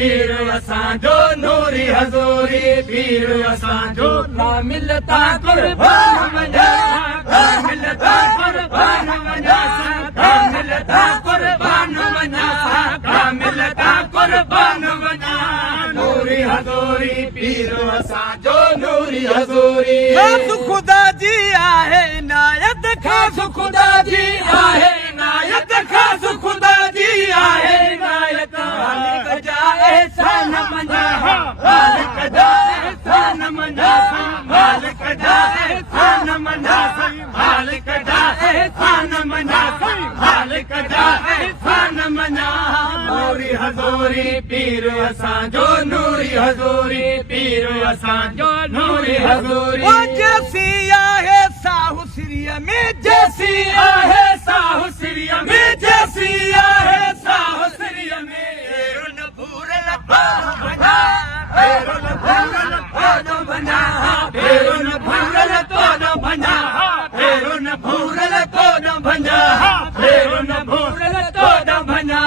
पीर असांजो नूरी हज़ूरी पीर असांजो मिलता कुर्बान वञा मिलता कुर्बान वञा मिलता कुर्बान वञा मिलता कुर्बान वञा नूरी हज़ूरी पीर असांजो नूरी हज़ूरी ख़ुदा जी आहे नायत ख़ास ख़ुदा जी आहे नायत ख़ास ख़ुदा जी आहे नायत मालिक जा एहसान मना मालिक जा एहसान मना मालिक जा एहसान मना मालिक जा एहसान मना मालिक जा एहसान मना नूरी हज़ूरी पीर असांजो नूरी हज़ूरी पीर असांजो नूरी हज़ूरी जैसी आहे साहु सिरिया में जैसी आहे साहु सिरिया में जैसी आहे साहु सिरिया में रुन भूरल बना रुन भूरल बना रुन भूरल बना रुन भूरल बना रुन भूरल बना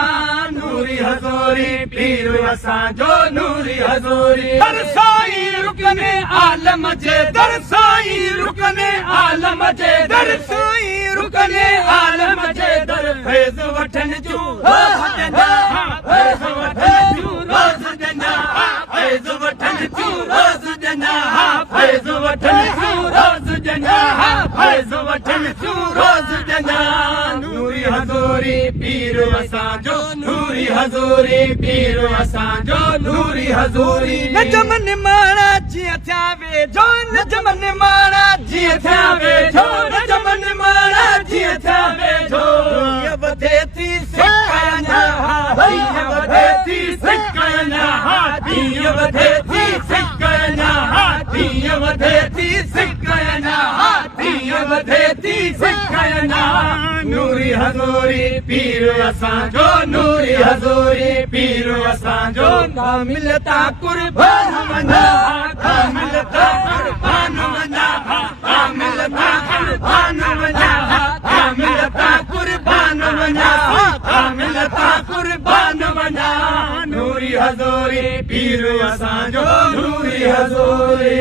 नूरी हज़ूरी पीर असांजो नूरी हज़ूरी दर साई रुकने आलम जे दर साई रुकने आलम जे दर साई रुकने आलम जे दर फैज़ वठन जू रोज़ ॾिना फैज़ वठन जू रोज़ ॾिना फैज़ वठन जू रोज़ ॾिना फैज़ वठन जू रोज़ ॾिना फैज़ वठन जू रोज़ ॾिना नूरी हज़ूरी पीर असांजो नूरी हज़ूरी पीर असांजो नूरी हज़ूरी नजमन माणा जीअं थिया वेझो नजमन माणा जीअं थिया वेझो नजमन माणा जीअं थिया वेझो हीअ वधे थी सिकयना हीअ वधे थी सिकयना हीअ वधे थी सिकयना हीअ वधे थी सिकयना हीअ वधे थी सिकयना नूरी हज़ूरी पीर असांजो नूरी हज़ूरी पीर असांजो मिलता कुर्बान वञा मिलता कुर्बान वञा मिलता कुर्बान वञा मिलता कुर्बान वञा मिलता कुर्बान वञा नूरी हज़ूरी पीर असांजो नूरी हज़ूरी